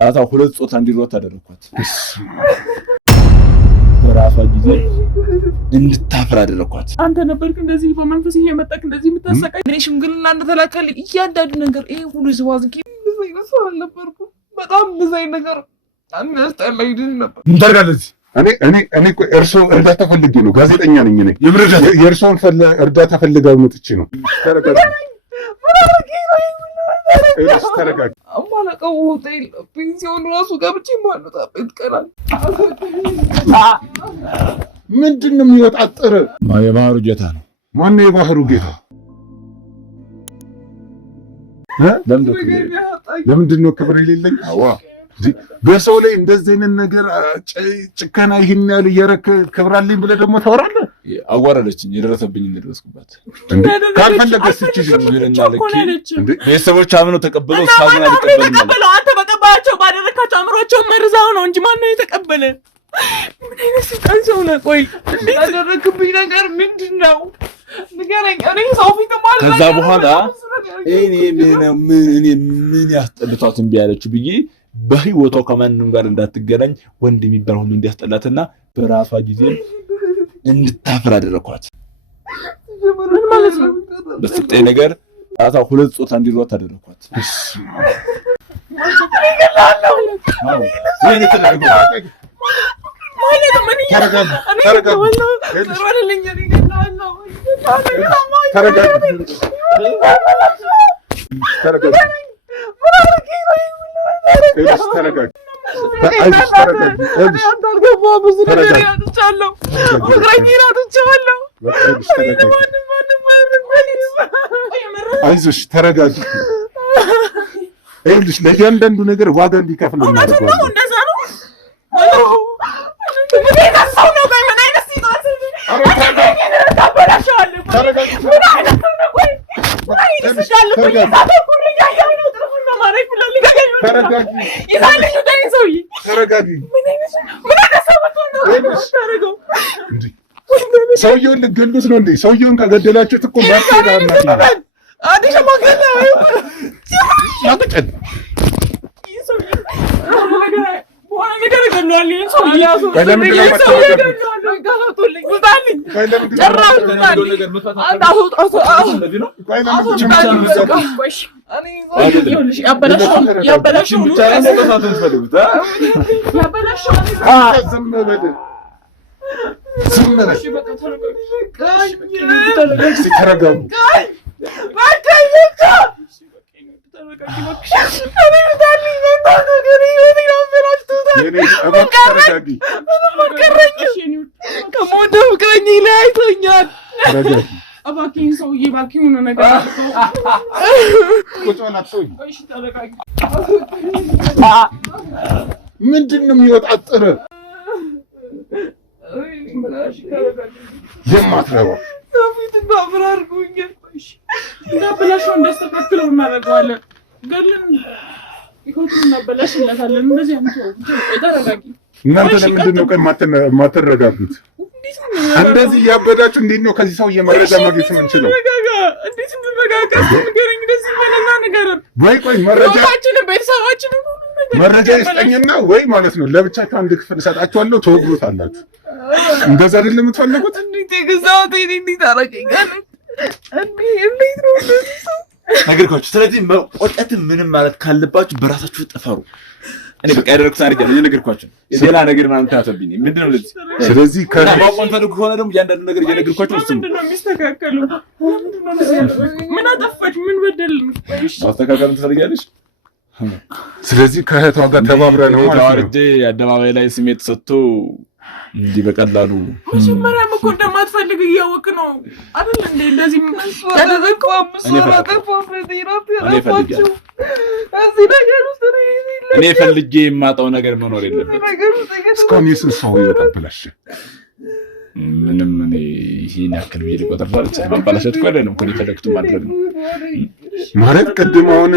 አታ ሁለት ጾታ እንዲሮጥ አደረኳት። በራሷ ጊዜ እንድታፍር አደረኳት። አንተ ነበርክ እንደዚህ በመንፈስ እየመጣክ እንደዚህ የምታሰቃይ። እኔ ሽምግልና እንደተላከል እያንዳንዱ ነገር ይሄ ሁሉ ዝዋዝቂ እንደዚህ ነው አልነበርኩ። በጣም እንደዚህ ነገር የሚያስጠላኝ ነበር። ምን ታደርጋለህ? እኔ እርሶ እርዳታ ፈልጌ ነው። ጋዜጠኛ ነኝ እኔ። የእርሶን እርዳታ ፈልጋው መጥቼ ነው። ተረጋጋ። አማላቀው ሆቴል ፔንሲዮን ራሱ ገብቼ ማለጣበት ቀናል። ምንድን ነው የሚወጣጥር? የባህሩ ጌታ ነው። ማነው የባህሩ ጌታ? ለምንድን ነው ክብር የሌለኝ? በሰው ላይ እንደዚህ አይነት ነገር ጭከና ይሄን ያህል እያረክ ክብር አለኝ ብለህ ደግሞ ታወራለህ? አዋረደችኝ። የደረሰብኝ እንደደረስኩባት ካልፈለገች ቤተሰቦች አምነው ተቀበለው ሳግና ተቀበለው። አንተ በቀባቸው ባደረካቸው አምሮቸው መርዛው ነው እንጂ ማን ነው የተቀበለ? ምን አይነት ስልጣን ሰው ነው? ቆይ እንዴት ያደረክብኝ ነገር ምንድነው? ንገረኝ። እኔ ሰው ፊት ማለት ከዛ በኋላ እኔ ምን ያስጠልቷት እምቢ ያለችው ብዬ በህይወቷ ከማንም ጋር እንዳትገናኝ ወንድ የሚባል ሁሉ እንዲያስጠላትና በራሷ ጊዜ እንድታፍር አደረኳት። ምን ማለት ነው? በስልጤ ነገር አታ ሁለት ጾታ እንዲሮጥ አደረኳት። አይዞሽ ተረጋጊ። ይኸውልሽ ለእያንዳንዱ ነገር ዋጋ እንዲከፍል እናደርጋለን። ሰውየውን ልትገሉት ነው እንዴ? ሰውየውን ከገደላችሁት እኮ ምንድን ነው የሚወጣጥር? የማትረባው እናንተ ለምንድን ነው ቀን ማትረጋጉት? እንደዚህ እያበዳችሁ እንዴት ነው ከዚህ ሰው እየመረጃ ማግኘት የምንችለው? ቆይ መረጃ ይስጠኝና ወይ ማለት ነው ለብቻችሁ አንድ ክፍል እሰጣችኋለሁ፣ ተወግሩታላችሁ። እንደዛ አይደለም የምትፈልጉት? ነገርኳችሁ። ስለዚህ መቆጨት ምንም ማለት ካለባችሁ በራሳችሁ ጥፈሩ። እኔ በቃ ያደረኩት አድርጌ ነገርኳችሁ። ሌላ ነገር ማለት ታተብኝ ምንድነው ለዚህ? ስለዚህ ከማቆም ፈልጉ ከሆነ ደግሞ እያንዳንዱ ነገር እየነገርኳችሁ እሱ ምንድነው የሚስተካከለው? ምን አጠፋች? ምን በደልን? ማስተካከል ትፈልጊያለሽ? ስለዚህ ከእህቷ ጋር ተባብረን ነው ማለት ነው። አደባባይ ላይ ስሜት ሰጥቶ እንዲህ በቀላሉ መጀመሪያም እኮ እንደማትፈልግ እያወቅ ነው አይደል እንዴ? እንደዚህ ያደረገው እኔ ፈልጌ የማጣው ነገር መኖር የለበትም። እስካሁን የስንት ሰው ይወጣብላሽ? ምንም እኔ ይሄን ያክል ብዬ ልቆጥር አልችልም። ማባላሸት እኮ አይደለም እኮ ተለክቶ ማድረግ ነው ማለት። ቅድም አሁን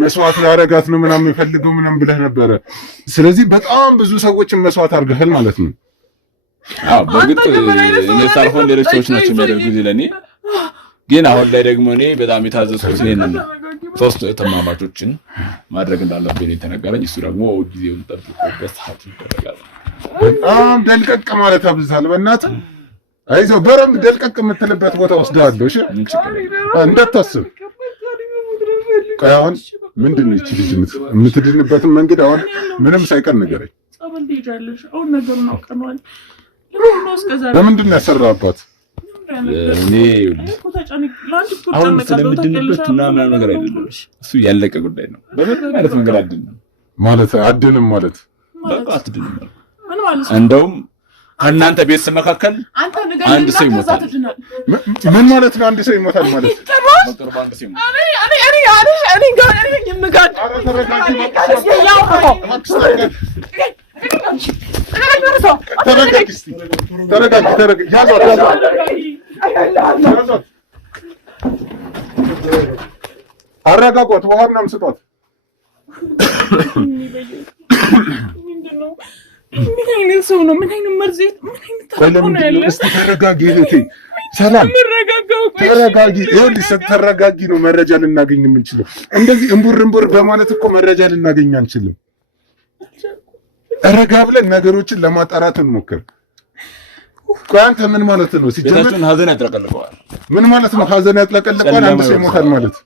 መስዋዕት ላረጋት ነው ምናምን የፈልገው ምናምን ብለህ ነበረ። ስለዚህ በጣም ብዙ ሰዎችን መስዋዕት አድርገሃል ማለት ነው። አዎ በግጥ እኔ ሳልሆን ሌሎች ሰዎች ናቸው የሚያደርጉት ለኔ። ግን አሁን ላይ ደግሞ እኔ በጣም የታዘዝኩት ይሄንን ነው። ሶስት ተማማቾችን ማድረግ እንዳለብኝ የተነገረኝ። እሱ ደግሞ ጊዜውን ጠብቆ በሰዓት ይደረጋል። በጣም ደልቀቅ ማለት አብዛል። በእናትህ አይዞህ በረም ደልቀቅ የምትልበት ቦታ ወስደሃለሁ። እሺ እንዳታስብ። ቆይ አሁን ምንድን ነው እቺ ልጅ የምትድንበትን መንገድ አሁን ምንም ሳይቀር ንገረኝ። ጸበል ትሄጃለሽ። አሁን ነገሩን አውቀነዋል። ለምንድን ነው ያሰራባት? እኔ አሁን ስለምድንበት ምናምን ነገር አይደለም። እሱ ያለቀ ጉዳይ ነው። በምን አይነት መንገድ አድንም ማለት በቃ አትድንም ማለት እንደውም ከእናንተ ቤተሰብ መካከል አንድ ሰው ይሞታል። ምን ማለት ነው? አንድ ሰው ይሞታል ማለት በቅርቡ አንድ ሰው ይሞታል። አረጋጓት፣ ውሃ ምናምን ስጧት። ምን አይነት ሰው ነው? ምን አይነት መርዝ? ምን አይነት ተረጋጋ ነው ያለ? እስቲ ተረጋጊ እህቴ፣ ሰላም ተረጋጊ። ይኸውልሽ ስትረጋጊ ነው መረጃ ልናገኝ የምንችለው። እንደዚህ እምቡር በማለት እኮ መረጃ ልናገኝ አንችልም። ረጋ ብለን ነገሮችን ለማጣራት እንሞክር። ቆይ አንተ ምን ማለት ነው? ሲጀመር ሀዘን ያጥለቀልቀዋል። ምን ማለት ነው? ሀዘን ያጥለቀልቀዋል። አንድ ሰው ይሞታል ማለት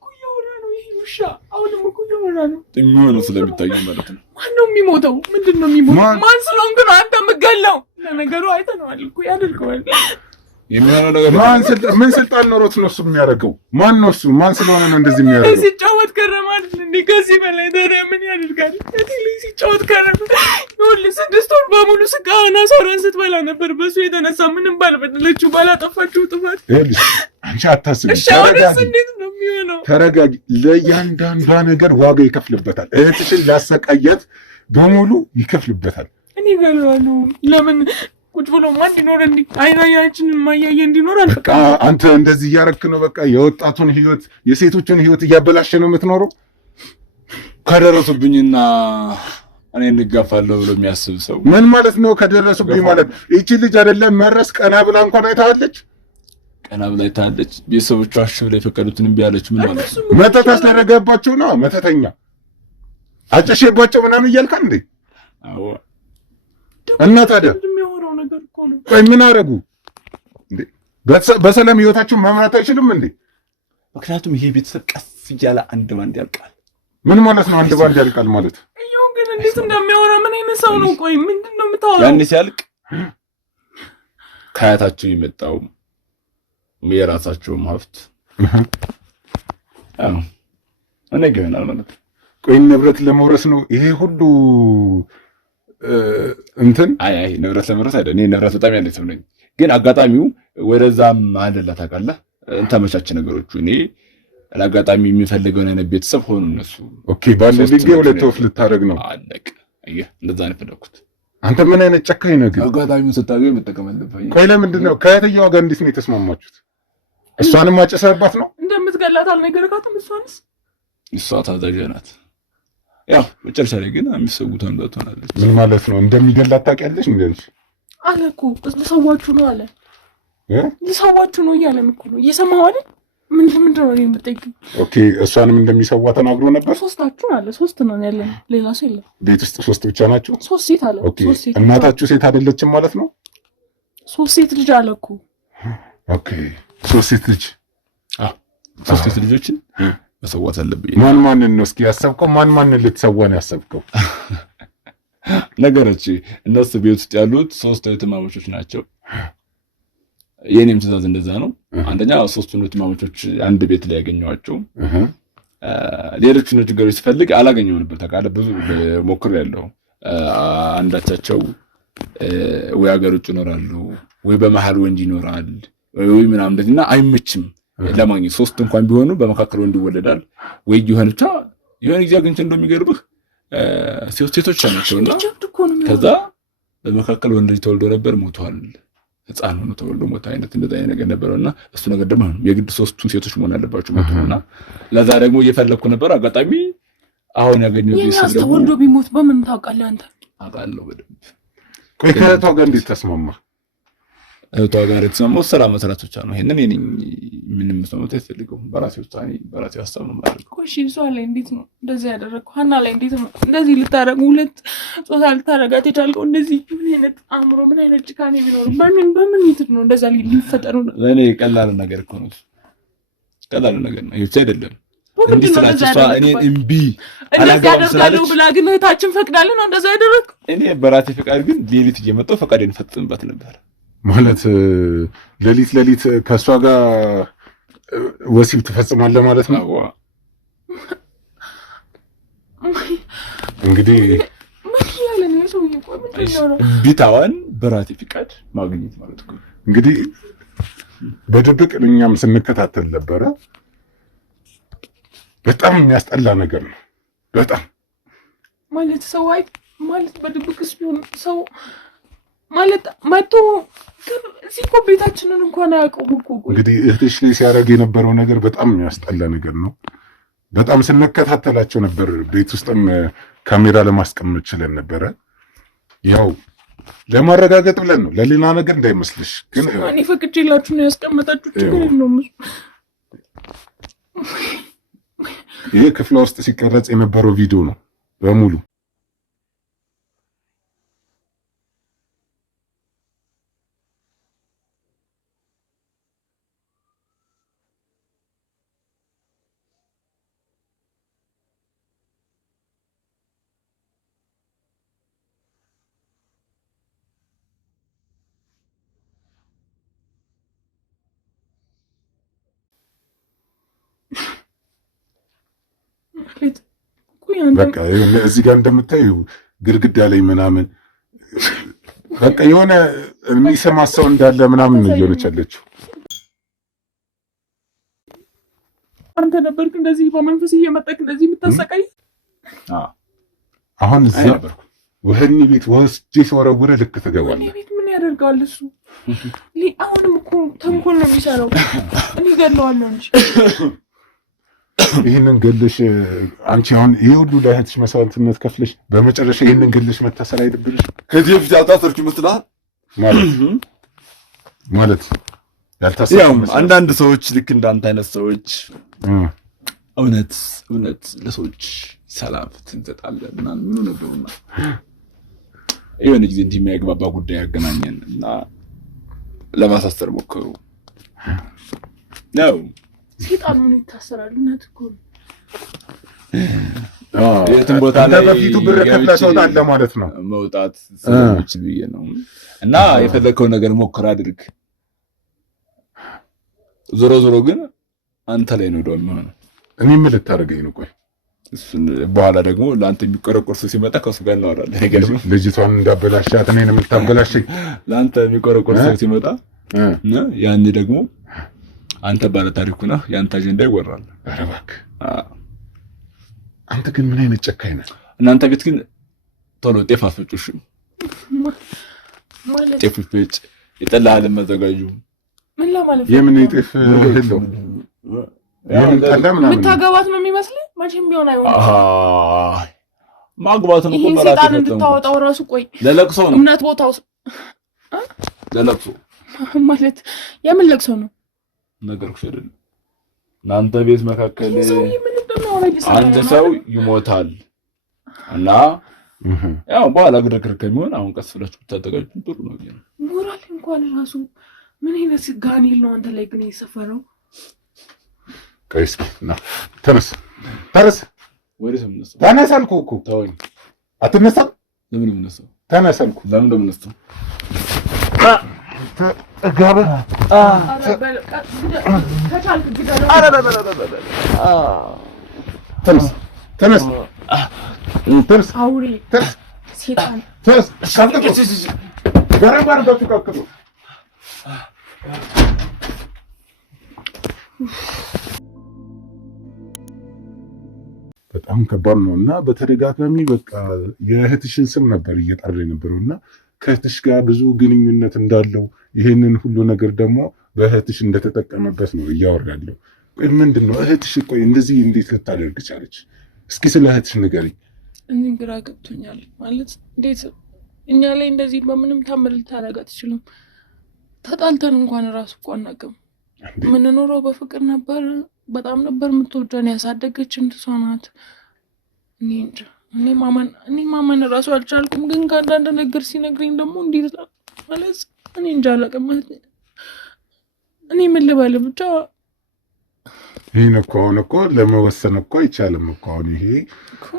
የሚሆነው ስለሚታየው ማለት ነው። ማነው የሚሞተው? ምንድን ነው የሚሞተው? ማን ስለሆንክ ነው አንተ የምትገለው? ለነገሩ አይተነዋል እኮ ያደርገዋል። የሚሆነው ነገር ምን ስልጣን ኖሮት ነው እሱ የሚያደርገው? ማን ነው እሱ? ማን ስለሆነ ነው እንደዚህ የሚያደርገው? ሲጫወት ከረማ አይደል እንዴ? ከዚህ በላይ ታዲያ ምን ያደርጋል? ሲጫወት ከረማ። ይኸውልህ 6 ወር በሙሉ ስጋና ሰራን ስትበላ ነበር። በሱ የተነሳ ምንም ባልበደለችው ባላጠፋችው ጥፋት። ይኸውልሽ አንቺ አታስቢ። እንዴት ነው የሚሆነው? ተረጋጊ። ለእያንዳንዷ ነገር ዋጋ ይከፍልበታል። እህትሽን ላሰቃያት በሙሉ ይከፍልበታል። እኔ ገለዋለሁ። ለምን ቁጭ ብሎ ማን እንዲኖር አይናያችንን ማያየ እንዲኖር በቃ አንተ እንደዚህ እያረክ ነው። በቃ የወጣቱን ህይወት የሴቶችን ህይወት እያበላሸ ነው የምትኖረው። ከደረሱብኝና እኔ እንጋፋለሁ ብሎ የሚያስብ ሰው ምን ማለት ነው? ከደረሱብኝ ማለት ይቺ ልጅ አይደለም መረስ ቀና ብላ እንኳን አይታለች። ቀና ብላ አይታለች። ቤተሰቦቿ እሺ ብለው የፈቀዱትን እምቢ አለች። ምን ማለት ነው? መተት አስደረገባቸው ነው። መተተኛ አጨሸባቸው ምናምን እያልካ እንዴ? አዎ። እና ታዲያ ቆይ ምን አደረጉ እንዴ? በሰላም ህይወታቸውን መምራት አይችልም እንዴ? ምክንያቱም ይሄ ቤተሰብ ቀስ እያለ አንድ ባንድ ያልቃል። ምን ማለት ነው? አንድ ባንድ ያልቃል ማለት ይኸው ግን እንዴት እንደሚያወራ ምን አይነት ሰው ነው? ቆይ ምንድን ነው የምታወራው? ያኔ ሲያልቅ ከአያታቸው የመጣው የራሳቸውም ሀብት እኔ ይሆናል ማለት ነው። ቆይ ንብረት ለመውረስ ነው ይሄ ሁሉ እንትን? አይ ንብረት ለመውረስ አይደል። እኔ ንብረት በጣም ያለኝ ሰው ነኝ፣ ግን አጋጣሚው ወደዛም አይደለ ታውቃለህ። ተመቻቸ ነገሮቹ። እኔ ለአጋጣሚ የሚፈልገውን አይነት ቤተሰብ ሆኑ እነሱ። ኦኬ ባለ ድንጋይ ሁለት ወፍ ልታደርግ ነው። አለቅ። አየህ እንደዛ ነው የፈለኩት። አንተ ምን አይነት ጨካኝ ነህ? አጋጣሚውን ስታገኝ መጠቀም አለብህ። ቆይ ለምንድን ነው ከየትኛው ጋር እንዴት ነው የተስማማችሁት? እሷንም አጨሰባት ነው እንደምትገላት አልነገርካትም? እሷ ታዛዥ ናት። ያው መጨረሻ ላይ ግን የሚሰጉት አንዷ ትሆናለች። ምን ማለት ነው? እንደሚገላት ታውቂያለሽ? እንደዚህ አለ እኮ ልሰዋችሁ ነው አለ። ልሰዋችሁ ነው እያለን እኮ ነው። እየሰማሁ አይደል? ምንድን ነው የምትጠይቂው? ኦኬ እሷንም እንደሚሰዋ ተናግሮ ነበር። ሶስታችሁ አለ። 3 ነው ያለን፣ ሌላ ሰው የለም። ቤት ውስጥ 3 ብቻ ናቸው? 3 ሴት አለ። ኦኬ እናታችሁ ሴት አይደለችም ማለት ነው? 3 ሴት ልጅ አለ እኮ። ኦኬ 3 ሴት ልጅ። 3 ሴት ልጆችን መሰዋት አለብኝ። ማንን ነው እስኪ ያሰብከው? ማንን ልትሰዋ ነው ያሰብከው? ነገሮች እነሱ ቤት ውስጥ ያሉት 3 እህትማማቾች ናቸው። የኔም ትእዛዝ እንደዛ ነው። አንደኛ 3 እህትማማቾች አንድ ቤት ላይ ያገኘዋቸው። ሌሎች ነገሮች ሲፈልግ አላገኘው ነበር ታውቃለህ። ብዙ ሞክሬያለሁ። አንዳቻቸው ወይ ሀገር ውጭ ይኖራሉ ወይ በመሀል ወንድ ይኖራል ወይ ምናምን እንደዚህና አይመችም ለማግኘት። 3 እንኳን ቢሆኑ በመካከል ወንድ ይወለዳል ወይ ይሆን ብቻ የሆነ ጊዜ አግኝቼ እንደሚገርብህ ሴቶች ናቸውና ከዛ በመካከል ወንድ ልጅ ተወልዶ ነበር፣ ሞቷል። ህፃን ሆኖ ተወልዶ ሞታ አይነት እንደዛ አይነት ነገር ነበርና እሱ ነገር ደግሞ የግድ 3 ሴቶች መሆን አለባቸው ሞቱና ለዛ ደግሞ እየፈለኩ ነበር። አጋጣሚ አሁን ያገኘው ቤተሰብ ደግሞ ተወልዶ ቢሞት በምን ታውቃለህ አንተ? አውቃለሁ በደንብ። ቆይ ከእህቷ ጋር እንዴት ተስማማ? እህቷ ጋር የተስማማው ስራ መስራት ብቻ ነው። ይሄንን እኔ ምንም መስማት አይፈልገውም። በራሴ ውሳኔ በራሴ ሀሳብ ነው ማለት ነው። እሺ እሷ ላይ እንዴት ነው እንደዚህ ያደረግኩ? ሀና ላይ እንዴት ነው እንደዚህ ልታረጉ? ሁለት ጾታ ልታረጋት የቻልከው እንደዚህ? ምን አይነት አእምሮ፣ ምን አይነት ጭካኔ ቢኖር በምን ይትር ነው እንደዛ ሊፈጠሩ ነው? ለእኔ ቀላል ነገር እኮ ነው። ቀላል ነገር ነው። ይሄ ብቻ አይደለም። እንዲህ ስላችሁ እሷ እኔን እምቢ አላገባም ስላለች ብላ ግን እህታችን ፈቅዳልን ነው እንደዛ ያደረግኩ። እኔ በራሴ ፈቃድ ግን ሌሊት እየመጣሁ ፈቃዴን ፈጽምበት ነበር ማለት ሌሊት ከእሷ ጋር ወሲብ ትፈጽማለህ ማለት ነው። እንግዲህ ቢታዋን በራሴ ፍቃድ ማግኘት ማለት ነው። እንግዲህ በድብቅ እኛም ስንከታተል ነበረ። በጣም የሚያስጠላ ነገር ነው። በጣም ማለት ሰው ማለት በድብቅስ ቢሆን ሰው ማለት መቶ እዚህ እኮ ቤታችንን እንኳን አያውቁም እኮ። እንግዲህ እህትሽ ላይ ሲያደርግ የነበረው ነገር በጣም የሚያስጠላ ነገር ነው። በጣም ስንከታተላቸው ነበር። ቤት ውስጥም ካሜራ ለማስቀመጥ ችለን ነበረ። ያው ለማረጋገጥ ብለን ነው፣ ለሌላ ነገር እንዳይመስልሽ። ግን እኔ ፈቅጄላችሁ ነው ያስቀመጣችሁ። ችግር የለውም። ይሄ ክፍሏ ውስጥ ሲቀረጽ የነበረው ቪዲዮ ነው በሙሉ። በቃ እዚህ ጋር እንደምታዩ ግድግዳ ላይ ምናምን በቃ የሆነ የሚሰማ ሰው እንዳለ ምናምን ነው እየሆነች ያለችው። አንተ ነበርክ እንደዚህ በመንፈስ እየመጣክ እንደዚህ የምታሰቃይ? አሁን እዚህ ነበርኩ። ወህኒ ቤት ወስጄ ሲወረውረ ልክ ትገባለህ። ቤት ምን ያደርጋል እሱ? አሁንም እኮ ተንኮል ነው የሚሰራው። እኔ ገለዋለሁ እንጂ ይህንን ገልሽ አንቺ አሁን ይሄ ሁሉ ለእህትሽ መስዋዕትነት ከፍለሽ በመጨረሻ ይህንን ገልሽ መታሰር አይደብርሽ? ከዚህ በፊት ያልታሰርኩ ይመስላል ማለት ያልታሰርኩ አንዳንድ ሰዎች ልክ እንዳንተ አይነት ሰዎች እውነት ለሰዎች ሰላም ትንሰጣለህ ምናምን ምን ነገርና የሆነ ጊዜ እንዲህ የሚያግባባ ጉዳይ ያገናኘን እና ለማሳሰር ሞከሩ ነው። ሴጣን ምን ይታሰራል? እናት እኮ የትም ቦታ ላይ በፊቱ ብር ከፍለህ ትወጣለህ ማለት ነው። መውጣት ስለሚችል ብዬ ነው። እና የፈለከው ነገር ሞክር አድርግ። ዞሮ ግን አንተ ላይ ነው ደው የሚሆነው። እኔ ምን ልታደርገኝ ነው? ቆይ እሱን በኋላ ደግሞ ለአንተ የሚቆረቆር ሰው ሲመጣ ከሱ ጋር እናወራለን። አይገርምም? ልጅቷን እንዳበላሻት እኔን የምታበላሸኝ ለአንተ የሚቆረቆር ሰው ሲመጣ ያኔ ደግሞ አንተ ባለ ታሪኩ ነህ፣ ያንተ አጀንዳ ይወራል። ኧረ እባክህ አንተ ግን ምን አይነት ጨካኝ ነህ? እናንተ ቤት ግን ቶሎ ጤፍ አስፈጩሽም ማለት ጤፍ ፍጭ የጠላህል መዘጋጁ ምን ለማለት የምን ጤፍ ህልው የምን ጠላ ምናምን የምታገባት ነው የሚመስልህ? መቼም ቢሆን አይሆንም። ማግባት ነው ይሄን ሴጣን እንድታወጣው ራሱ ቆይ ለለቅሶ ነው እምነት ቦታው ለለቅሶ ማለት የምን ለቅሶ ነው? ነገርኩሽ አይደል? እናንተ ቤት መካከል አንድ ሰው ይሞታል እና ያው በኋላ ግርግር ከሚሆን አሁን ቀስ ብላችሁ ብታዘጋጁ ጥሩ ነው። ሞራል እንኳን ራሱ ምን አይነት ጋኔል ነው አንተ ላይ ግን የሰፈረው? ቀይስ ና ተነስ ወደ ሰምነስ ተነስ አልኩህ እኮ ተወኝ። አትነሳም? ለምን ምነሳው? ተነስ አልኩህ። ለምን እንደምነሳው ጋባ ተነስ አውሬ ሴጣን በጣም ከባድ ነው እና በተደጋጋሚ በቃ የእህትሽን ስም ነበር እየጠራ የነበረው እና ከእህትሽ ጋር ብዙ ግንኙነት እንዳለው ይሄንን ሁሉ ነገር ደግሞ በእህትሽ እንደተጠቀመበት ነው እያወራለሁ። ቆይ ምንድን ነው እህትሽ? ቆይ እንደዚህ እንዴት ልታደርግ ቻለች? እስኪ ስለ እህትሽ ንገሪኝ። እኔ ግራ ገብቶኛል። ማለት እንዴት እኛ ላይ እንደዚህ በምንም ታምር ልታደርግ አትችልም። ተጣልተን እንኳን ራሱ እኮ አናውቅም። የምንኖረው በፍቅር ነበር። በጣም ነበር የምትወደን፣ ያሳደገችን እሷ ናት። እኔ እንጃ እኔ ማመን ራሱ አልቻልኩም። ግን ከአንዳንድ ነገር ሲነግረኝ ደግሞ እንዴት ማለት እኔ እንጃ አላውቅም። እኔ ምን ልበል ብቻ ይሄን እኮ አሁን እኮ ለመወሰን እኮ አይቻልም እኮ አሁን ይሄ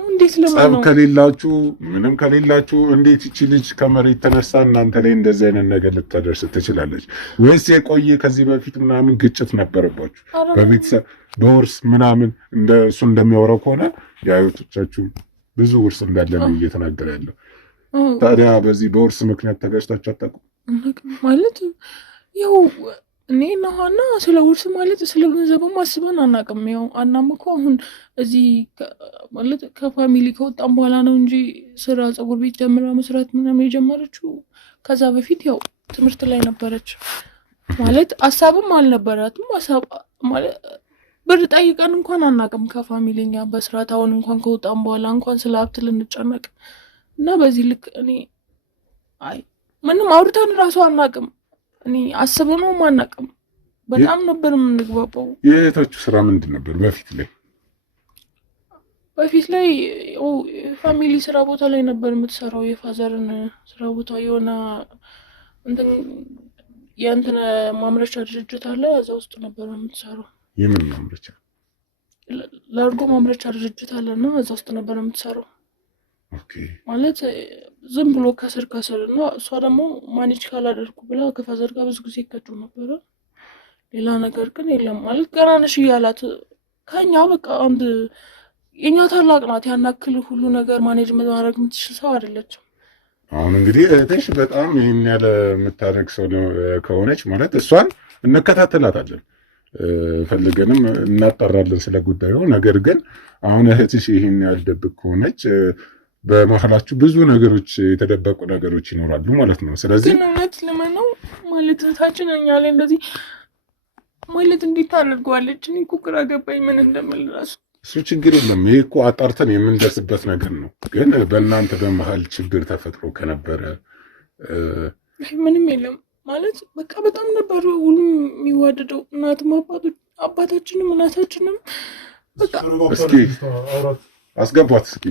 እንዴት ጸብ ከሌላችሁ ምንም ከሌላችሁ እንዴት ይቺ ልጅ ከመሬት ተነሳ እናንተ ላይ እንደዚህ አይነት ነገር ልታደርስ ትችላለች? ወይስ የቆየ ከዚህ በፊት ምናምን ግጭት ነበረባችሁ በቤተሰብ በውርስ ምናምን? እሱ እንደሚያወራው ከሆነ የአያቶቻችሁ ብዙ ውርስ እንዳለ ነው እየተናገረ ያለው። ታዲያ በዚህ በውርስ ምክንያት ተጋጭታችሁ አታውቁም? ማለት ያው እኔ ነሃና ስለ ውርስ ማለት ስለ ገንዘብም አስበን አናውቅም። ያው አናም እኮ አሁን እዚህ ማለት ከፋሚሊ ከወጣም በኋላ ነው እንጂ ስራ ፀጉር ቤት ጀምራ መስራት ምናምን የጀመረችው። ከዛ በፊት ያው ትምህርት ላይ ነበረች ማለት ሀሳብም አልነበራትም። ሀሳብ ማለት ብር ጠይቀን እንኳን አናውቅም ከፋሚሊኛ በስርዓት። አሁን እንኳን ከወጣም በኋላ እንኳን ስለ ሀብት ልንጨነቅ እና በዚህ ልክ እኔ ምንም አውርተን ራሱ አናውቅም። እኔ አስበነውም አናውቅም። በጣም ነበር የምንግባባው። የእህቶቹ ስራ ምንድን ነበር በፊት ላይ ፋሚሊ ስራ ቦታ ላይ ነበር የምትሰራው። የፋዘርን ስራ ቦታ የሆነ የእንትን ማምረቻ ድርጅት አለ፣ እዛ ውስጥ ነበር የምትሰራው። የምን ማምረቻ? ለእርጎ ማምረቻ ድርጅት አለ እና እዛ ውስጥ ነበር የምትሰራው። ማለት ዝም ብሎ ከስር እና እሷ ደግሞ ማኔጅ ካላደርኩ ብላ ከፋዘር ጋር ብዙ ጊዜ ይቀጩ ነበረ። ሌላ ነገር ግን የለም። ማለት ገና ነሽ እያላት ከኛ በቃ አንድ የኛ ታላቅ ናት። ያናክል ሁሉ ነገር ማኔጅ ማድረግ የምትችል ሰው አይደለችም። አሁን እንግዲህ እህትሽ በጣም ይህን ያለ የምታደርግ ሰው ከሆነች ማለት እሷን እንከታተላታለን፣ ፈልገንም እናጠራለን ስለ ጉዳዩ። ነገር ግን አሁን እህትሽ ይህን ያልደብቅ ከሆነች በመሀላችሁ ብዙ ነገሮች የተደበቁ ነገሮች ይኖራሉ ማለት ነው። ስለዚህ ግን እውነት ለመነው ማለት ታችን እኛ ላይ እንደዚህ ማለት እንዴት ታደርገዋለች? እኔ እኮ ግራ ገባኝ ምን እንደምል እራሱ። እሱ ችግር የለም፣ ይሄ እኮ አጣርተን የምንደርስበት ነገር ነው። ግን በእናንተ በመሀል ችግር ተፈጥሮ ከነበረ ምንም የለም ማለት በቃ በጣም ነበር ሁሉም የሚዋደደው። እናትም አባታችንም እናታችንም በቃ እስኪ አስገቧት እስኪ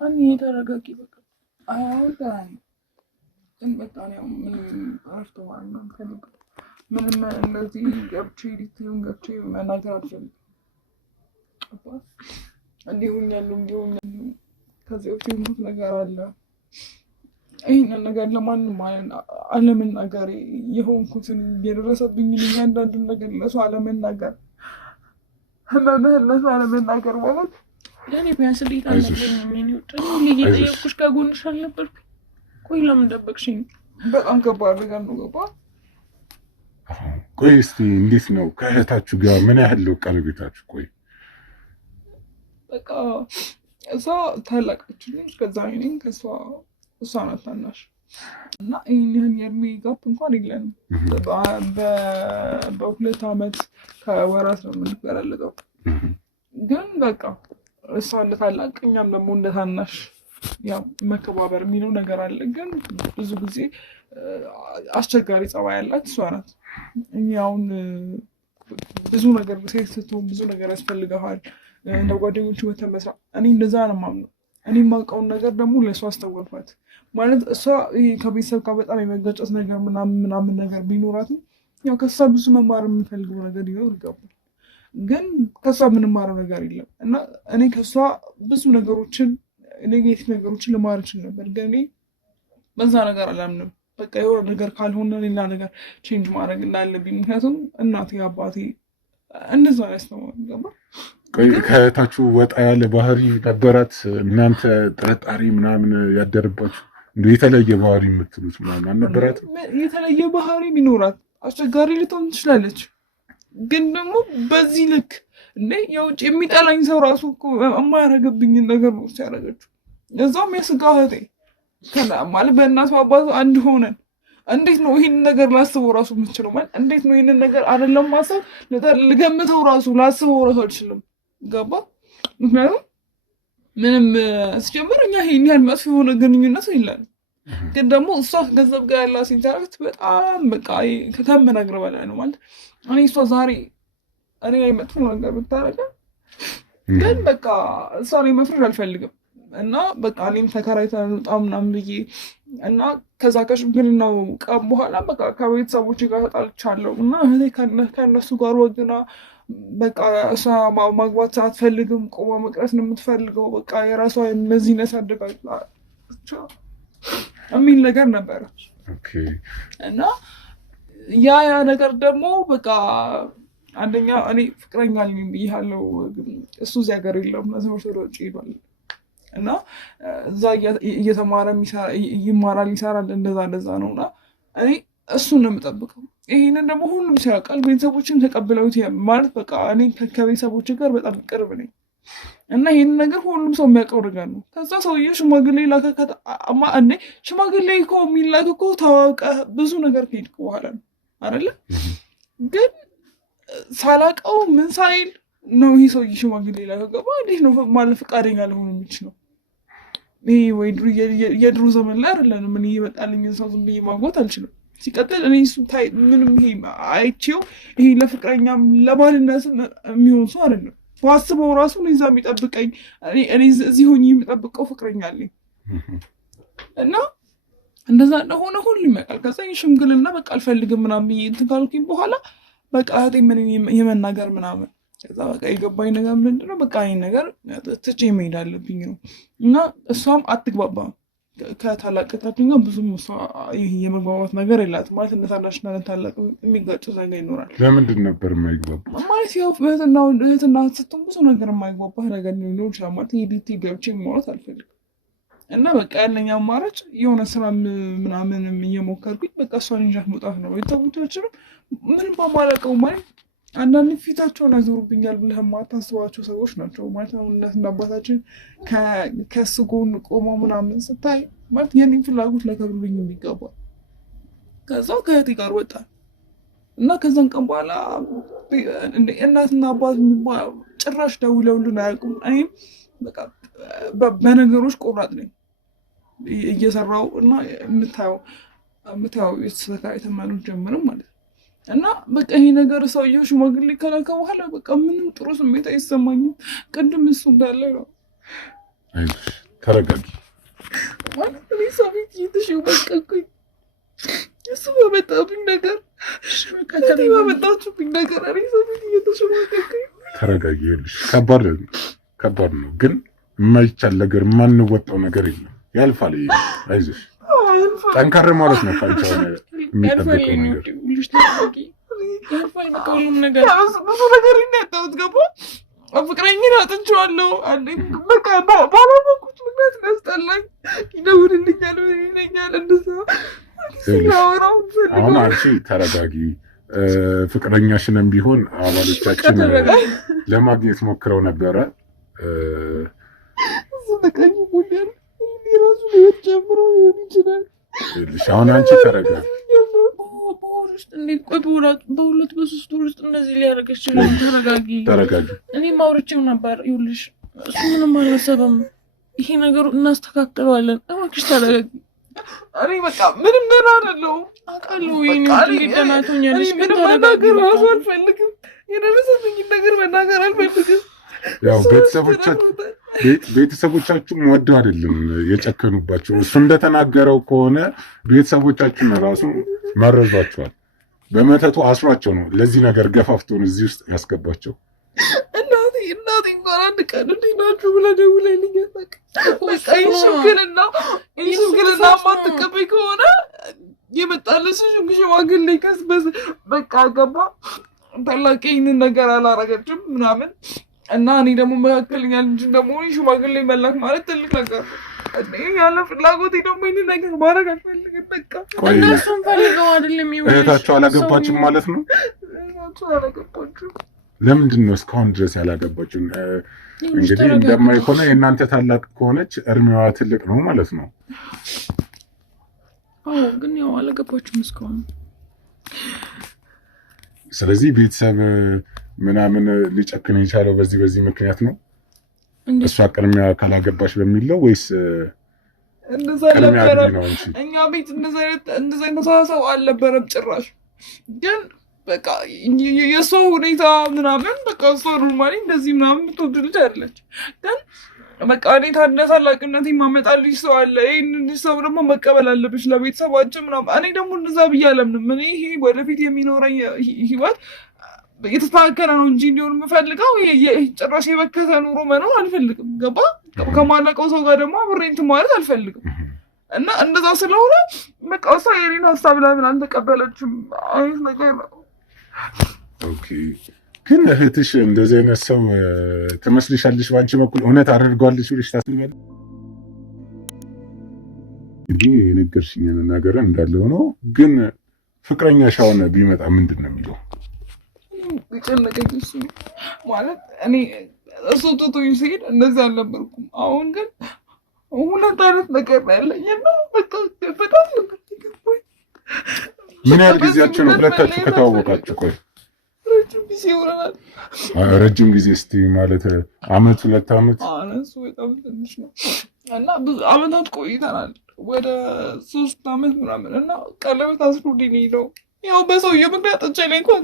እኔ ተረጋጊ በቃ አሁን በቃ ነው ምንም አርቶ ማለት ነው። ምንም እንደዚህ ገብቼ ዲቴም ገብቼ መናገር አልፈልግም። እንዲሁም ከዚህ በፊት ነገር አለ። ይህንን ነገር ለማንም አለመናገር የሆንኩትን የደረሰብኝ እያንዳንዱን ነገር ለሰው አለመናገር ህመምህለሱ አለመናገር ማለት ለእኔ ቢያንስ እንዴት አልነበረም። እየጠየኩሽ ከጎንሽ አልነበርኩ? ቆይ ለምን ደበቅሽኝ? በጣም ከባድ ነገር ነው። ገባ? ቆይ እስቲ እንዴት ነው ከእህታችሁ ጋር ምን ያህል ነው ቀረቤታችሁ? ቆይ በቃ እሷ ታላቃችን ነች። ከዛ እኔም ከእሷ እሷ ናት ታናሽ እና ይህን የእድሜ ጋፕ እንኳን የለንም። በ2 ዓመት ከወራት ነው የምንበላለጠው። ግን በቃ እሷ እንደ ታላቅ እኛም ደግሞ እንደ ታናሽ ያው መከባበር የሚለው ነገር አለ። ግን ብዙ ጊዜ አስቸጋሪ ጸባይ ያላት እሷ ናት። እኛውን ብዙ ነገር ሴት ስትሆን ብዙ ነገር ያስፈልገሃል። እንደ ጓደኞቹ በተመስራ እኔ እንደዛ ነው የማምነው። እኔ የማውቀውን ነገር ደግሞ ለእሷ አስተወልኳት። ማለት እሷ ከቤተሰብ ጋር በጣም የመጋጨት ነገር ምናምን ነገር ቢኖራትም ያው ከእሷ ብዙ መማር የምንፈልገው ነገር ሊኖር ይገባል። ግን ከእሷ የምንማረው ነገር የለም እና እኔ ከእሷ ብዙ ነገሮችን ኔጌቲቭ ነገሮችን ልማር እችል ነበር። ግን እኔ በዛ ነገር አላምንም። በቃ የሆነ ነገር ካልሆነ ሌላ ነገር ቼንጅ ማድረግ እንዳለብኝ። ምክንያቱም እናቴ አባቴ እንደዛ ያስተማሩ ገባ። ከእህታችሁ ወጣ ያለ ባህሪ ነበራት? እናንተ ጥርጣሬ ምናምን ያደረባችሁ እንደ የተለየ ባህሪ የምትሉት ምናምን አልነበራትም? የተለየ ባህሪ ቢኖራት አስቸጋሪ ልትሆን ትችላለች። ግን ደግሞ በዚህ ልክ የውጭ የሚጠላኝ ሰው ራሱ የማያደርግብኝን ነገር ነው ሲያደርገችው። እዛም የስጋ እህቴ ማለት በእናቱ አባቱ አንድ ሆነን እንዴት ነው ይህንን ነገር ላስበው ራሱ የምትችለው? ማለት እንዴት ነው ይህንን ነገር አይደለም ማሰብ ልገምተው ራሱ ላስበው ራሱ አልችልም። ገባ። ምክንያቱም ምንም ሲጀምር እኛ ይሄን ያህል መጥፎ የሆነ ግንኙነት የለንም። ግን ደግሞ እሷ ገንዘብ ጋር ያላት ኢንተራክት በጣም በቃ ከተምነግር በላይ ነው ማለት እኔ እሷ ዛሬ እኔ ላይ መጥፎ ነገር ብታረጋ ግን በቃ እሷ ላይ መፍረድ አልፈልግም እና በቃ እኔም ተከራይተን እንውጣ ምናምን ብዬ እና ከዛ ከሽምግልናው ቀን በኋላ በቃ ከቤተሰቦቼ ጋር ተጣልቻለሁ እና እህቴ ከእነሱ ጋር ወግና በቃ እሷ ማግባት አትፈልግም፣ ቆማ መቅረት ነው የምትፈልገው፣ በቃ የራሷ እነዚህ ያሳድጋል የሚል ነገር ነበረ እና ያ ነገር ደግሞ በቃ አንደኛ እኔ ፍቅረኛ አለኝ ብያለሁ፣ እሱ እዚህ ሀገር የለውም ለትምህርት ወደ ውጭ ሄዷል እና እዛ እየተማረ ይማራል ይሰራል እንደዛ ነው እና እኔ እሱን ነው የምጠብቀው። ይሄንን ደግሞ ሁሉም ሰው ያውቃል፣ ቤተሰቦችም ተቀብለውት ማለት በቃ እኔ ከቤተሰቦች ጋር በጣም ቅርብ ነኝ እና ይሄንን ነገር ሁሉም ሰው የሚያውቀው ነገር ነው። ከዛ ሰውዬ ሽማግሌ ላከ። እንዴ ሽማግሌ እኮ የሚላክ እኮ ታዋቀ ብዙ ነገር ከሄድክ በኋላ ነው አይደለ? ግን ሳላውቀው ምን ሳይል ነው ይሄ ሰውዬ ሽማግሌ ላከ። እንዴት ነው ማለት ፈቃደኛ ሊሆን የሚችለው? ይሄ ወይ የድሮ ዘመን ላይ አይደለም። ምን ይመጣልኝ ሰው ዝም ብዬ ማግባት አልችልም። ሲቀጥል እኔ እሱ ምንም ይሄ አይቼው ይሄ ለፍቅረኛም ለባልነት የሚሆን ሰው አይደለም። ዋስበው ራሱ እዛ የሚጠብቀኝ እኔ እዚህ ሆኜ የሚጠብቀው ፍቅረኛ አለኝ እና እንደዛ እንደሆነ ሁሉም ያውቃል። ከዛ ሽምግልና በቃ አልፈልግም ምናምን እንትን ካልኩኝ በኋላ በቃ እህቴ ምን የመናገር ምናምን ከዛ በቃ የገባኝ ነገር ምንድነው በቃ ይሄን ነገር ትቼ መሄድ አለብኝ ነው እና እሷም አትግባባም ከታላቅታችን ጋር ብዙም የመግባባት ነገር የላትም ማለት እንደ ታናሽና ታላቅ የሚጋጩት ነገር ይኖራል። ለምንድን ነበር የማይግባባ ማለት? ያው እህትና ስትሆን ብዙ ነገር የማይግባባ ነገር ሊኖር ይችላል ማለት የዲቲ ገብቼ ማውራት አልፈልግም እና በቃ ያለኝ አማራጭ የሆነ ስራ ምናምንም እየሞከርኩኝ በቃ እሷን ይዣት መውጣት ነው። ቤተሰቦቻችንም ምንም በማላውቀው ማለት አንዳንድ ፊታቸውን ያዞሩብኛል ብለህ የማታስባቸው ሰዎች ናቸው ማለት ነው። እናትና አባታችን ከእሱ ጎን ቆመው ምናምን ስታይ ማለት የኔን ፍላጎት ላከብሩልኝ የሚገባል። ከዛ ከእህቴ ጋር ወጣን እና ከዛን ቀን በኋላ እናትና አባት ጭራሽ ደውለውልን አያውቁም። እኔም በቃ በነገሮች ቆራጥ ነኝ እየሰራው እና የምታየው የተመኑት ጀምርም ማለት ነው እና በቃ ይሄ ነገር ሰውየው ሽማግሌ ከላከ በኋላ በቃ ምንም ጥሩ ስሜት አይሰማኝም። ቅድም እሱ እንዳለ ነው። ተረጋጊ ማለት እኔ ሰው ቤት እየተሽው በቃኩኝ። እሱ በመጣብኝ ነገር በመጣችብኝ ነገር እኔ ሰው ቤት እየተሽው በቃኩኝ። ተረጋጊ። ይኸውልሽ ከባድ ነው ግን የማይቻል ነገር የማንወጣው ነገር የለም። ያልፋል። አይዞሽ ጠንካራ ማለት ነው። ካልቻው ነገር የሚጠበቀው ነገር ብዙ ነገር ይናጣውት ገባ። ፍቅረኛን አጥቼዋለሁ። በቃ ባላወኩት ምክንያት ያስጠላኝ። ይደውልልኛል ይለኛል እንደዛ ሲያወራው። አሁን አንቺ ተረጋጊ። ፍቅረኛሽንም ቢሆን አባሎቻችን ለማግኘት ሞክረው ነበረ። በቃኝ ቡለን ራሱ ሊወጥ ጀምሮ ሊሆን ይችላል። አሁን አንቺ ተረጋጊ። በሁለት በሶስት ወር ውስጥ እንደዚህ ሊያደርግ ይችላል። ተረጋጊ። እኔም አውርቼው ነበር። ይኸውልሽ እሱ ምንም አላሰበም። ይሄ ነገሩ እናስተካክለዋለን። እባክሽ ተረጋጊ። እኔ በቃ ምንም ደህና አይደለሁም አውቃለሁ። ደህናቶኛለሽ ምንም መናገር ራሱ አልፈልግም። የደረሰብኝ ነገር መናገር አልፈልግም። ያው ቤተሰቦቻችሁም ወደው አይደለም የጨከኑባቸው። እሱ እንደተናገረው ከሆነ ቤተሰቦቻችሁን ራሱ መረዟቸዋል። በመተቱ አስሯቸው ነው ለዚህ ነገር ገፋፍቶን እዚህ ውስጥ ያስገባቸው። እናቴ እንኳን አንድ ቀን እንዴት ናችሁ ብላ ደውላልኝ በቃ ሽምግልና ማትቀበይ ከሆነ የመጣልሽ ሽማግሌ ከስበስ በቃ ገባ። ታላቅ ይህንን ነገር አላረገችም ምናምን እና እኔ ደግሞ መካከለኛ ልጅ ደግሞ ሽማግሌ መላክ ማለት ትልቅ ነገር ነው። ያለ ፍላጎቴ ደግሞ ይህን ነገር ማድረግ አልፈልግም። በቃ እነሱም ፈልገው አይደለም። እህታቸው አላገባችም ማለት ነው? አላገባችም። ለምንድን ነው እስካሁን ድረስ ያላገባችው? እንግዲህ እንደማይሆነ የእናንተ ታላቅ ከሆነች እድሜዋ ትልቅ ነው ማለት ነው። አዎ፣ ግን ያው አላገባችም እስካሁን። ስለዚህ ቤተሰብ ምናምን ሊጨክን የቻለው በዚህ ምክንያት ነው? እሷ ቅድሚያ ካላገባሽ በሚል ነው ወይስ እንደዛ ነበር? እኛ ቤት እንደዛ አይነት ሰው አልነበረም ጭራሽ። ግን በቃ የሰው ሁኔታ ምናምን በቃ እሷ ኖርማሊ እንደዚህ ምናምን የምትወድ ልጅ አይደለች። ግን በቃ እኔ ታላቅነት የማመጣልሽ ሰው አለ፣ ይህን ሰው ደግሞ መቀበል አለብሽ ለቤተሰባችን ምናምን። እኔ ደግሞ እንደዛ ብዬ አለምንም። እኔ ይሄ ወደፊት የሚኖረኝ ህይወት የተስተካከለ ነው እንጂ እንዲሆን የምፈልገው ጭራሽ የበከተ ኑሮ መኖር አልፈልግም። ገባ? ከማለቀው ሰው ጋር ደግሞ አብሬ እንትን ማለት አልፈልግም። እና እንደዛ ስለሆነ በቃ እሷ የኔን ሀሳብ ለምን አልተቀበለችም አይነት ነገር ነው። ኦኬ። ግን እህትሽ እንደዚህ አይነት ሰው ትመስልሻለሽ? በአንቺ በኩል እውነት አደርገዋለች ብለሽ ታስቢያለሽ? እንግዲህ የነገርሽኝ ነገር እንዳለ ሆኖ ግን ፍቅረኛሽ አሁን ቢመጣ ምንድን ነው የሚለው? የጨነቀኝ እሱ ማለት እኔ እሱ ትቶኝ ሲሄድ እንደዚህ አልነበርኩም። አሁን ግን ሁለት አይነት ነገር ያለኝ እና በቃ በጣም ምን ያህል ጊዜያችሁ ነው ሁለታችሁ ከተዋወቃችሁ? ቆይ ረጅም ጊዜ ይሆናል። ረጅም ጊዜ እስቲ ማለት አመት 2 አመት? እሱ በጣም ትንሽ ነው እና ብዙ አመታት ቆይተናል፣ ወደ 3 አመት ምናምን እና ቀለበት አስሮልኝ ነው። ያው በሰውዬው ምክንያት እቼ ላይ እንኳን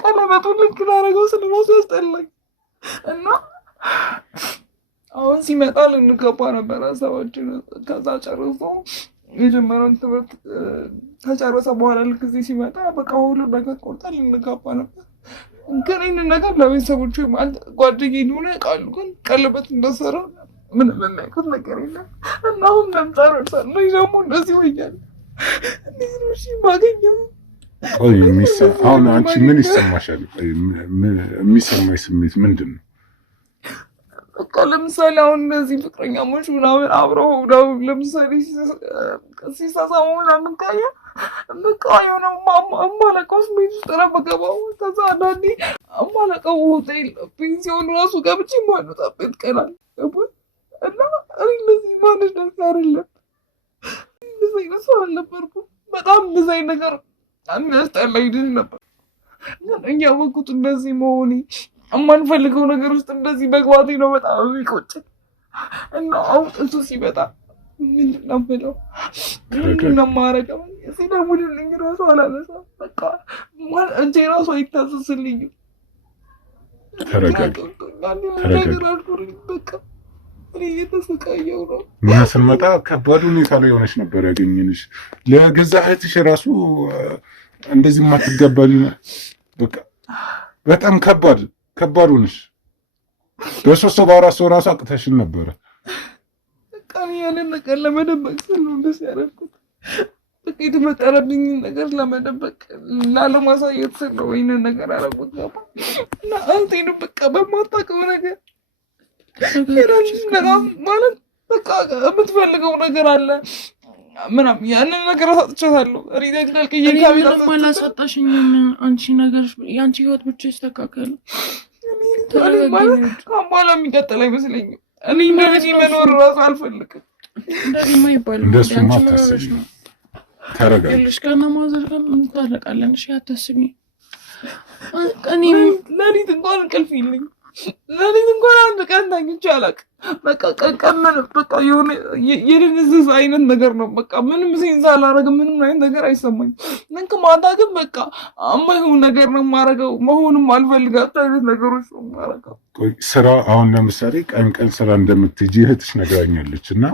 ቀለበቱን ልክ ላደረገው ስለራሱ ያስጠላኝ እና አሁን ሲመጣ ልንገባ ነበር ሀሳባችን። ከዛ ጨርሶ የጀመረውን ትምህርት ከጨረሰ በኋላ ልክ እዚህ ሲመጣ በቃ ሁሉ ነገር ቆርጣ ልንገባ ነበር። ግን ይህንን ነገር ለቤተሰቦቹ ጓደኛዬ እንደሆነ ያውቃሉ። ግን ቀለበት እንደሰራ ምንም የሚያውቁት ነገር የለም እና አሁን መምጣ ደርሳል። ደግሞ እንደዚህ ወያለ ማገኘው ቆይ አሁን አንቺ ምን ይሰማሻል? የሚሰማሽ ስሜት ምንድን ነው? በቃ ለምሳሌ አሁን እነዚህ ፍቅረኛሞች ምናምን አብረው ነው ለምሳሌ ሲሳሳሙ ምናምን ካየ በቃ የሆነ እማለቀው ስሜት ውስጥ ነው የምገባው። ከዛ አንዳንዴ እማለቀው ሆቴል ፔንሲዮን ራሱ ገብቼ የማልወጣበት ቀን አለ እና እነዚህ ማንነት አይደለም እንደዚህ አይነት ሰው አልነበርኩም። በጣም እንደዚህ አይነት ነገር የሚያስጠላኝ ልጅ ነበር። እያወቅሁት እንደዚህ መሆኔ የማንፈልገው ነገር ውስጥ እንደዚህ መግባቴ ነው በጣም የሚቆጭኝ። እና አሁን እሱ ሲመጣ ምንድን ነው የምለው? ምንድን ነው የማደርገው? ሲደውልልኝ ራሱ አላነሳም። በቃ እጄ ራሱ አይታዘዝልኝም። ተረጋጊ። በቃ እኔ እየተሰቃየሁ ነው። እኛ ስንመጣ ከባድ ሁኔታ ላይ ሆነሽ ነበር ያገኘንሽ። ለገዛ እህትሽ ራሱ እንደዚህ የማትገባኝ በቃ በጣም ከባድ ሆነሽ በሶስት ሰው በአራት ሰው ራሱ አቅተሽን ነበረ። በቃ ያንን ነገር ለመደበቅ ስል ነው እንደዚህ ያደረኩት። በቃ የተፈጠረብኝን ነገር ለመደበቅ ላለማሳየት ስል ነው ይህንን ነገር ያደረኩት። እና አንቴን በቃ በማታውቀው ነገር ማለት በቃ የምትፈልገው ነገር አለ ምናምን ያንን ነገር አሳጥቻታለሁ። አላሳጣሽኝም። አንቺ ነገር የአንቺ ህይወት ብቻ ይስተካከል። በኋላ የሚቀጥል አይመስለኝም። እኔ እንደዚህ መኖር እራሱ አልፈልግም። እንደዚህማ ይባላል። እንደሱማ አታስቢ። ተረጋጊ። ልሽ ከእነ ማዘር ጋር እንታረቃለን። እሺ አታስቢ። ሌሊት እንኳን እንቅልፍ የለኝም። ሌሊት እንኳን አንድ ቀን ተኝቼ አላውቅም። በቃ ቀቀመን በቃ የሆነ የድንዝዝ አይነት ነገር ነው። በቃ ምንም ሴንስ አላደርግም። ምንም አይነት ነገር አይሰማኝም። ልክ ማታ ግን በቃ የማይሆን ነገር ነው የማደርገው። መሆንም አልፈልጋቸው አይነት ነገሮች ነው የማደርገው። ስራ አሁን ለምሳሌ ቀን ስራ እንደምትሄጂ እህትሽ ነግራኛለች። እና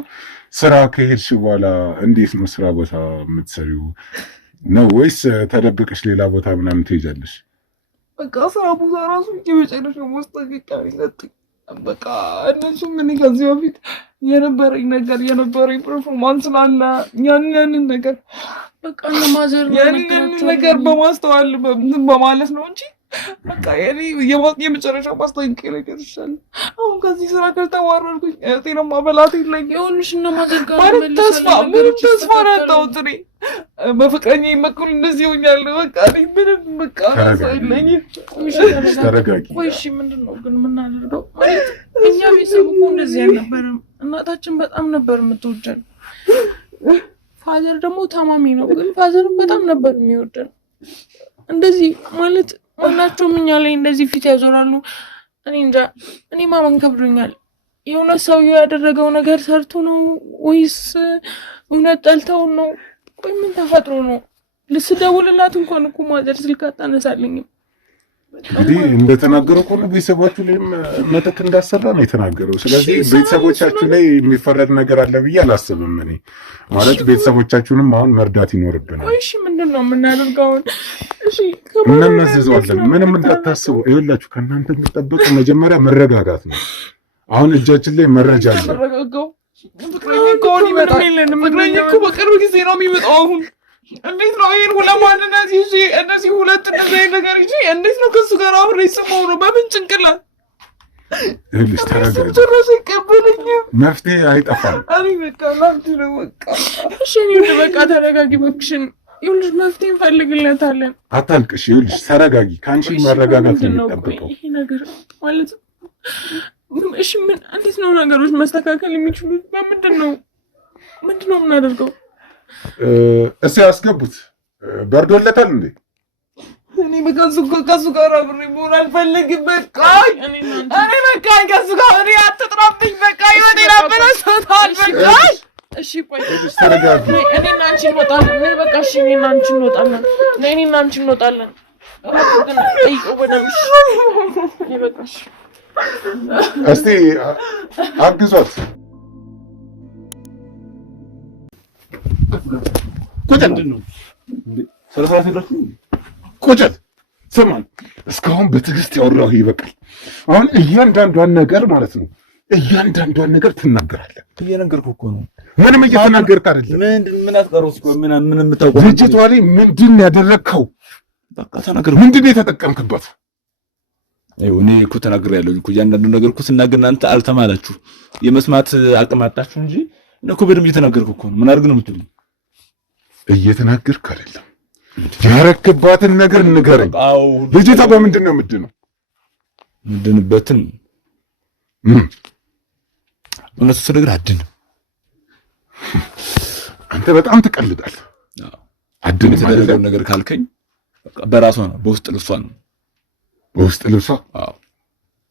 ስራ ከሄድሽ በኋላ እንዴት ነው ስራ ቦታ የምትሰሪው ነው ወይስ ተደብቅሽ ሌላ ቦታ ምናምን ትሄጃለሽ? በቃ ስራ ቦታ ራሱ የመጨረሻ ማስጠንቀቂያ ይሰጡኝ። በቃ እነሱም እኔ ከዚህ በፊት የነበረኝ ፐርፎርማንስ ስላለ ያንን ነገር በቃ ለማዘር ያንን ነገር በማስተዋል በማለት ነው እንጂ በቃ የመጨረሻ ማስጠንቀቂያ ላይ ደርሻለሁ። አሁን ከዚህ ስራ ከተዋረድኩኝ ጤና ማበላት የለኝም። ይኸውልሽ እና ማዘር ጋር ምንም ተስፋ ነው ያጣሁት እኔ በፍቅረኛዬ በኩል እንደዚህ ሆኛለሁ። በቃ ምንም በቃ የለኝም። ተረጋጊ። ቆይ እሺ ምንድን ነው ግን የምናደርገው? እኛ ቤተሰብ እኮ እንደዚህ አልነበረም። እናታችን በጣም ነበር የምትወደን። ፋዘር ደግሞ ታማሚ ነው፣ ግን ፋዘርን በጣም ነበር የሚወደን። እንደዚህ ማለት ማናቸውም እኛ ላይ እንደዚህ ፊት ያዞራሉ? እኔ እንጃ። እኔ ማመን ከብዶኛል። የእውነት ሰውዬው ያደረገው ነገር ሰርቶ ነው ወይስ እውነት ጠልተውን ነው? ቆይ ምን ተፈጥሮ ነው? ልስደውልላት እንኳን እኮ ማዘር ስልክ አታነሳልኝም። እንግዲህ እንደተናገረው ሁሉ ቤተሰቦቻችሁ ላይም መተት እንዳሰራ ነው የተናገረው። ስለዚህ ቤተሰቦቻችሁ ላይ የሚፈረድ ነገር አለ ብዬ አላስብም። እኔ ማለት ቤተሰቦቻችሁንም አሁን መርዳት ይኖርብናል። እሺ ምንድን ነው የምናደርገው? እሺ እናናዝዘዋለን። ምንም እንዳታስቡ። ይኸውላችሁ ከእናንተ የሚጠበቀው መጀመሪያ መረጋጋት ነው። አሁን እጃችን ላይ መረጃ አለ። ፍቅረኛ እኮ በቅርብ ጊዜ ነው የሚመጣው። አሁን እንዴት ነው ይሄን ሁለማንነት ይዤ እነዚህ ሁለት እንደዚህ ነገር ይዤ እንዴት ነው ከሱ ጋር አብሬ ስመው ነው? በምን ጭንቅላት ይኸውልሽ፣ ተረጋጊ። ጨረሰ ይቀበለኝ። መፍትሄ አይጠፋም። አይ በቃ ላንቺ ነው በቃ። እሺ እኔ በቃ ተረጋጊ እባክሽን። ይኸውልሽ መፍትሄ እንፈልግለታለን። አታልቅሽ። ይኸውልሽ ተረጋጊ። ከአንቺ መረጋጋት ነው የሚጠበቀው። ይሄ ነገር ማለት እሺ ምን እንዴት ነው ነገሮች መስተካከል የሚችሉት? በምንድን ነው የምናደርገው? እስኪ ያስገቡት። በርዶለታል እንዴ? እኔ በቃ ከሱ ጋር አብሬ መሆን አልፈልግም። በቃ እኔ በቃ ከሱ ጋር እኔ አትጥራብኝ። በቃ የሆነ ላበላሽታል። በቃ እሺ ቆይ ተረጋጊ። እኔና አንቺ እንወጣለን። በቃ እሺ እኔና አንቺ እንወጣለን። እኔና አንቺ እንወጣለን። ግን ጠይቀው በደምብ እሺ። በቃ እሺ እስቲ አግዟት። ቁጭት ስማን፣ እስካሁን በትዕግስት ያወራሁ ይበቃል። አሁን እያንዳንዷን ነገር ማለት ነው እያንዳንዷን ነገር ትናገራለህ። እየነገርኩህ እኮ ነው። ምንም እየተናገርክ አይደለም። ምን አትቀረውስ? ምን የምታውቀው ልጅቷ ላይ ምንድን ያደረግከው? በቃ ተናገር። ምንድን የተጠቀምክበት? እኔ እኮ ተናግሬያለሁ እኮ እያንዳንዱ ነገር እኮ ስናገር እናንተ አልተማላችሁ የመስማት አቅም አጣችሁ እንጂ እኮ በደምብ እየተናገርኩ እኮ ነው። ምን አድርግ ነው የምትሉኝ? እየተናገርክ አይደለም። ያረክባትን ነገር ንገረኝ። ልጅቷ በምንድን ነው የምትድነው? ምንድንበትን እውነቱ ስነግርህ አድንም። አንተ በጣም ትቀልዳለህ። አድንም የተደረገውን ነገር ካልከኝ በራሷ ነው፣ በውስጥ ልብሷ ነው። በውስጥ ልብሷ? አዎ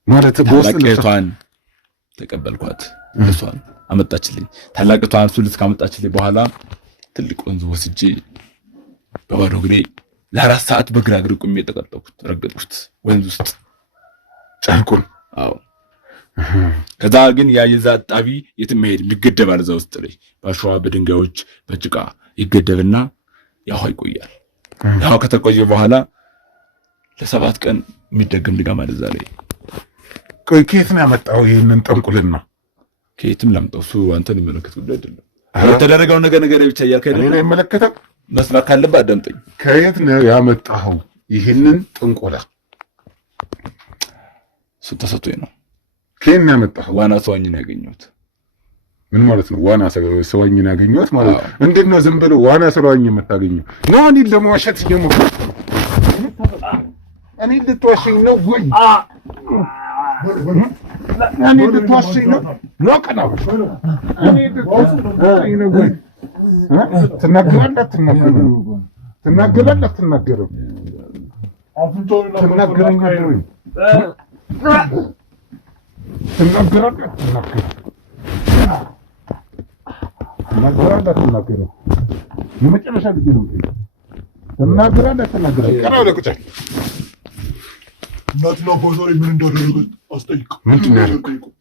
ማለት በውስጥ ልብሷን ተቀበልኳት። ልብሷን አመጣችልኝ። ታላቅቷን እሱ ልብስ ካመጣችልኝ በኋላ ትልቅ ወንዝ ወስጄ በባዶ እግሬ ለ4 ሰዓት በግራግር ቁሜ ተቀጠቅኩት፣ ረገጥኩት ወንዝ ውስጥ ጨርቁን። አዎ ከዛ ግን ያ የዛ አጣቢ የትም መሄድ ይገደባል። እዛ ውስጥ ላይ በአሸዋ በድንጋዮች በጭቃ ይገደብና ያው ይቆያል። ያው ከተቆየ በኋላ ለ7 ቀን የሚደገም ድጋም አለ እዛ ላይ። ቆይ ከየት ነው ያመጣው ይሄንን ጠንቁልና? ከየትም ላምጣው። እሱ አንተን የሚመለከት ጉዳይ አይደለም። የተደረገው ነገር ብቻ እያልክ አይደለም። እኔ አይመለከተም። መስማት ካለብህ አዳምጠኝ። ከየት ነው ያመጣኸው ይሄንን ጥንቆላ? እሱ ተሰጥቶኝ ነው። ከየት ነው ያመጣኸው? ዋና ሰዋኝ ነው ያገኘሁት። ምን ማለት ነው? ዋና ሰዋኝ ነው ያገኘሁት ማለት ነው? እንዴት ነው ዝም ብሎ ዋና ሰዋኝ የምታገኘው? ነው እኔን ለመዋሸት እየሞከርክ ነው? እኔ ልትዋሸኝ ነው ወይ? እኔ ልትዋሸኝ ነው? ሎቀናው እኔ ልትዋሸኝ ነው ወይ? ትናገራለህ አትናገርም? ትናገራለህ አትናገርም? ትናገረኛለህ ወይ? ትናገራለህ አትናገርም? ትናገራለህ አትናገርም? የመጨረሻ ጊዜ ነው። ትናገራለህ አትናገርም? ቀና ብለህ ቁጭ በል። እናትና አባቷ ላይ ምን እንዳደረገ አስጠይቀው። ምንድን ነው ያደረገው?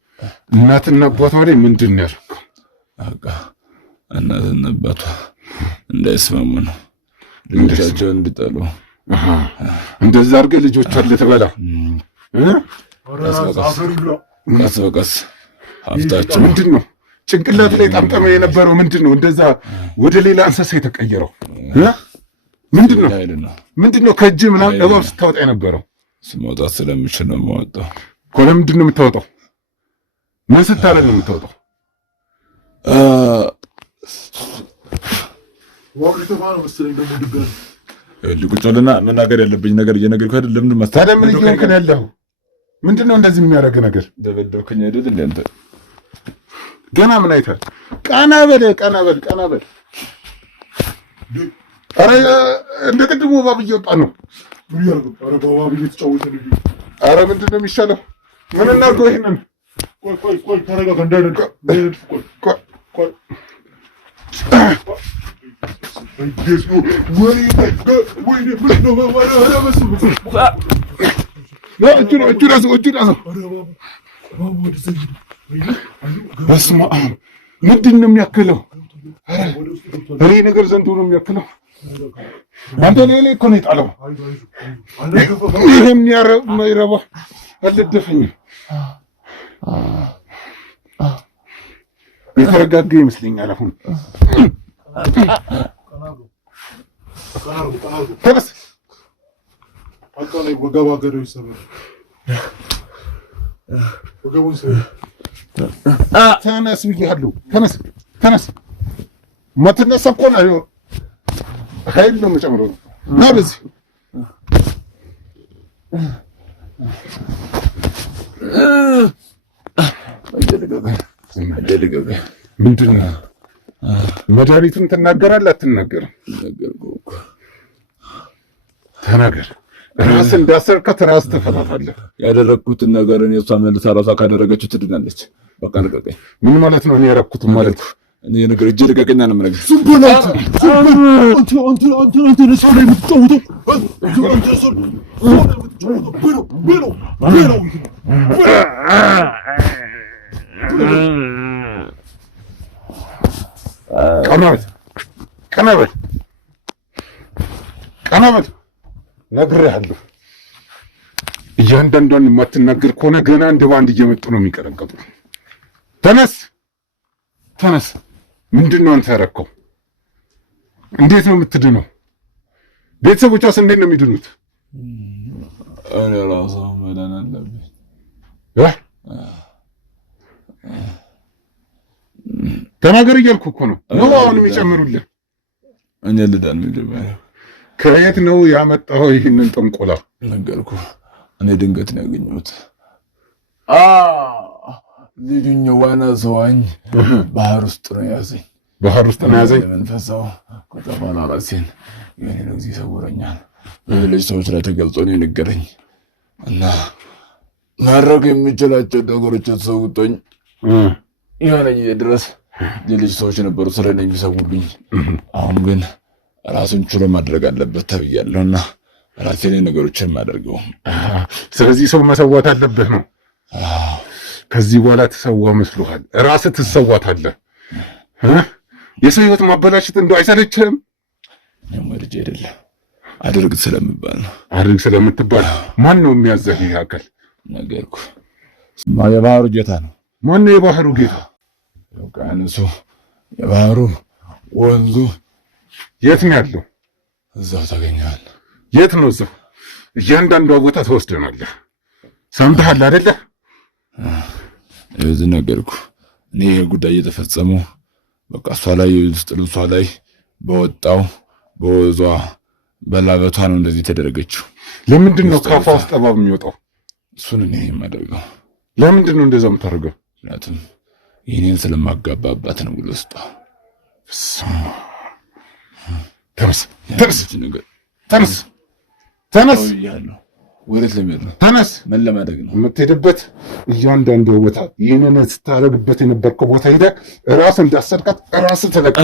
እናትና አባቷ ላይ ምንድን ነው ያደረገው? በቃ እናትና አባቷ እንዳይስማሙ ነው፣ ልጆቻቸውን እንዲጠሉ። እንደዛ አድርገህ ልጆቿን ልትበላ? ቀስ በቀስ ሀብታቸው ምንድን ነው ጭንቅላት ላይ ጠምጠመ የነበረው ምንድን ነው? እንደዛ ወደ ሌላ እንስሳ የተቀየረው ምንድን ነው? ምንድን ነው ከእጅ ምናምን እባብ ስታወጣ የነበረው? መውጣት ስለምችል ነው የማወጣው እኮ። ለምንድን ነው የምታወጣው? ምን ስታደርግ ነው የምታወጣው? ቁጭ ብለና መናገር ያለብኝ ነገር እየነገርኩህ አይደል? ለምንድን ነው ታዲያ ምን እየሆንክ ነው ያለኸው? ምንድን ነው እንደዚህ የሚያደርግ ነገር? ደበደብከኝ አይደል እንዴ አንተ? ገና ምን አይተሃል? ቀና በል ቀና በል ቀና በል ኧረ እንደ ቅድሙ እባብ እየወጣ ነው። ኧረ በእባብ እየተጫወተ ነው። ኧረ ምንድን ነው የሚሻለው? ምን እናድርገው ይሄንን? ቆይ ተረጋጋ። እንዳይነቃ ቆይ በስመ አብ ምንድን ነው የሚያክለው? እኔ ነገር ዘንድ ነው የሚያክለው። አንተ ሌላ እኮ ነው የጣለው። ይሄም የማይረባ አልደፈኝም። የተረጋጋ ይመስለኛል አሁን። ተነስ ተነስ ብያለሁ። ተነስ ማትነሳ እኮ ነው ኃይል ነው የምጨምረው። ና በዚህ ምንድን ነው መድኃኒቱን ትናገራለህ አትናገርም? ተናገር። ራስ እንዳሰርካት ራስ ተፈታታለህ። ያደረግኩትን ነገር እኔ እሷ መልሳ ራሷ ካደረገችው ትድናለች። በቃ ልቀቀኝ። ምን ማለት ነው? እኔ ያደረኩትን ማለት እኔ ነገር እጄ ልቀቀኝ ነው የምነግርህ። ዝም ብለህ አንተ ሰው ላይ የምትጫወተው ቀና በል ነግሬሃለሁ። እያንዳንዷን የማትናገር ከሆነ ገና እንደ ባንድ እየመጡ ነው የሚቀረቀጡ። ተነስ። ምንድን ነው አንተ ያደረከው? እንዴት ነው የምትድነው? ቤተሰቦቿስ እንዴት ነው የሚድኑት? እኔ ራሱ መዳን አለብኝ። ተናገር እያልኩ እኮ ነው። አሁን የሚጨምሩልህ እኔ ልዳን መጀመሪያ። ከየት ነው ያመጣኸው ይህንን ጥንቆላ? ነገርኩህ። እኔ ድንገት ነው ያገኘሁት። ልጁኝ ዋና ሰዋኝ ባህር ውስጥ ነው ያዘኝ። መንፈሳው ከተባለ ራሴን የኔ ነው ጊዜ ይሰውረኛል። በሌሎች ሰዎች ላይ ተገልጾ ነው የነገረኝ እና ማድረግ የሚችላቸው ነገሮች ተሰውቶኝ የሆነ ጊዜ ድረስ ሌሎች ሰዎች ነበሩ ስለ እኔ የሚሰውሉኝ። አሁን ግን ራሱን ችሎ ማድረግ አለበት ተብያለሁና ራሴ ላይ ነገሮችን ማደርገው። ስለዚህ ሰው መሰዋት አለብህ ነው። ከዚህ በኋላ ትሰዋ መስሎሃል? ራስህ ትሰዋታለህ። የሰው ህይወት ማበላሸት እንደው አይሰለችህም? እኔም ወድጄ አይደለም አድርግ ስለምባል ነው። አድርግ ስለምትባል ማን ነው የሚያዘህ? ይህ አካል ነገርኩህ። የባህሩ ጌታ ነው። ማን ነው የባህሩ ጌታ? ውቅያኖሱ፣ የባህሩ ወንዙ የት ነው ያለው? እዛው ታገኘዋለህ። የት ነው እዛው? እያንዳንዷ ቦታ ተወስደናለህ። ሰምተሃል አይደለ? እዚህ ነገርኩህ። እኔ ይሄ ጉዳይ እየተፈጸመው በቃ እሷ ላይ ውስጥ ልብሷ ላይ በወጣው በወዟ በላበቷ ነው እንደዚህ ተደረገችው። ለምንድን ነው ካፏ ውስጥ እባብ የሚወጣው? እሱን እኔ የማደርገው ለምንድን ነው እንደዛ የምታደርገው? ምክንያቱም ይህኔን ስለማጋባባት ነው ብሎ ውስጧ። ተነስ ወዴት ለሚሄድ ነው? ተነስ። መለማደግ ነው የምትሄድበት። እያንዳንዱ ቦታ ይህንን ስታደርግበት የነበርከው ቦታ ሄደህ ራስህ እንዳሰርቃት ራስህ ተለቀ።